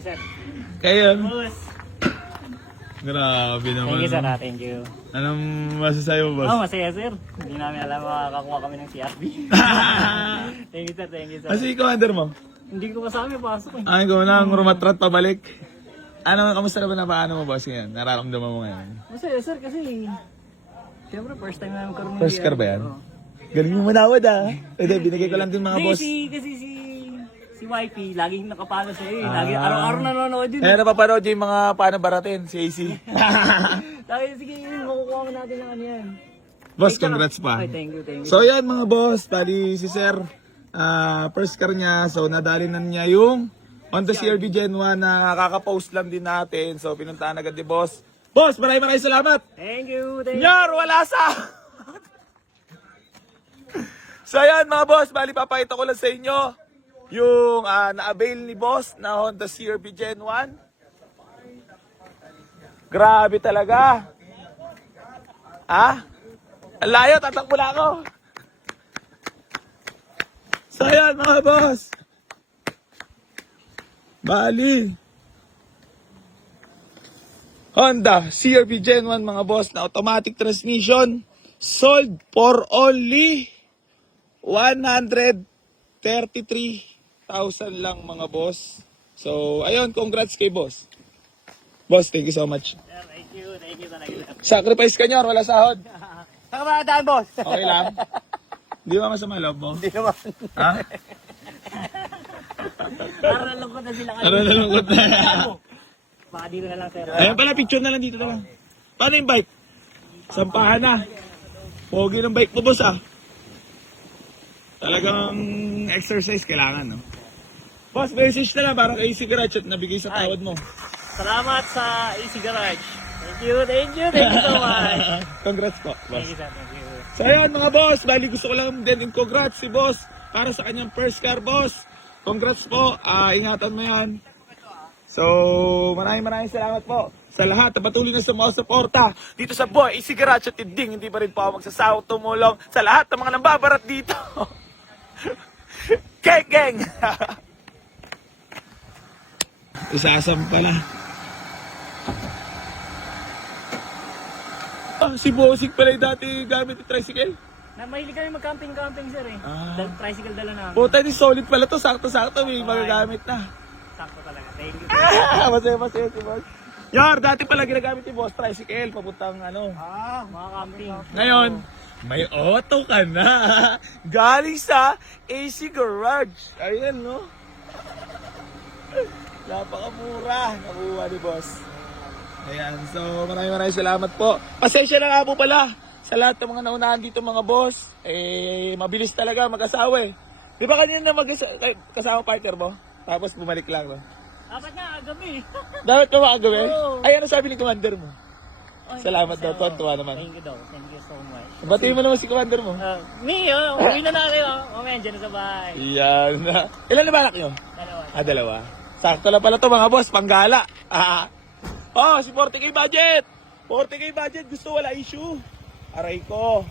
Ay, sir. Kayo. Boss. Grabe naman. Thank you, sir. Thank you. Anong masasabi mo, boss? Oh, masaya, sir. Hindi namin alam makakakuha kami ng CRB. Thank you, sir. Thank you, sir. Kasi commander mo? Hindi ko kasama pasok eh. Ay, ko na, rumatrat pabalik. Ano, kamusta na ba na paano mo, boss, ngayon? Nararamdaman mo ngayon? Masaya, sir, kasi siyempre first time namin karoon ng First car ba yan? Oo. Galing mo manawad, ah. Hindi, binigay ko lang din mga Hindi, boss. kasi si Wifey, laging nakapalo siya eh. Lagi, araw-araw nanonood yun. Eh, napapanood yung mga paano baratin, si AC. Sabi, sige, makukuha mo natin ng ano yan. Boss, congrats pa. Ay, thank you, thank you. So, yan mga boss. Bali, si Sir, first car niya. So, nadali na niya yung Honda CR-V Gen 1 na kakapost lang din natin. So, pinuntahan agad ni boss. Boss, maraming salamat. Thank you, thank you. Nyar, wala sa... So, yan mga boss. Bali, papakita ko lang sa inyo yung na-avail ni boss na Honda CR-V Gen 1. Grabe talaga. Ang layo, tatakbo na ako. So yan mga boss. Bali. Honda CR-V Gen 1 mga boss na automatic transmission. Sold for only 133,000 lang mga boss. So ayun, congrats kay boss. Boss, thank you so much. Sir, thank you talaga. Sacrifice ka nyo, wala sahod. Saka ba daan, boss? Okay lang. Di ba masama loob mo? Hindi naman. Ha? Parang nalungkot na sila Ano nalungkot na? Baka dito na lang, sir. Ayan pala, picture na lang dito na lang. Paano yung bike? Sampahan na. Pogi ng bike mo, boss, ah. Talagang exercise kailangan, no? Boss, message na lang para kay AC Garage at nabigay sa tawad mo. Salamat sa AC Garage. Thank you so much. Congrats po, boss. Thank you, sir, thank you. So ayan mga boss, bali gusto ko lang din yung congrats si boss para sa kanyang first car, boss. Congrats po, ingatan mo yan. So maraming salamat po sa lahat na patuloy na sumusuporta dito sa Boy AC Garage at hindi pa rin po ako magsasawang tumulong sa lahat ng mga nambabarat dito. Geng! Isasam pala. Si Bossing pala yung dati gamit yung tricycle. Mahilig kami mag-camping, sir eh. Tricycle dala namin. Puta, ni solid pala to. Sakto-sakto, may magagamit na. Sakto talaga. Thank you. Masaya si boss. Yar, dati pala ginagamit ni boss tricycle, papuntang ano. Mga camping. Ngayon, may auto ka na. Galing sa AC Garage. Ayan, no? Napakamura. Nakuha ni boss. Ayan, so maraming salamat po. Pasensya na nga po pala sa lahat ng mga naunahan dito mga boss. Mabilis talaga mag-asawa eh. Di ba kanina kasama partner mo? Tapos bumalik lang, no? Dapat nga, agabi. Dapat ka makagabi? Oo. Ay, ano sabi ni commander mo? Salamat daw, tuwa naman. Thank you daw. Thank you so much. Batiin mo naman si commander mo. Uwi na kayo. Mamaya, dyan na sa bahay. Yan na. Ilan na ba anak nyo? Dalawa. Dalawa. Sakto lang pala to mga boss, panggala. Si 40k budget. 40k budget, gusto wala issue. Aray ko.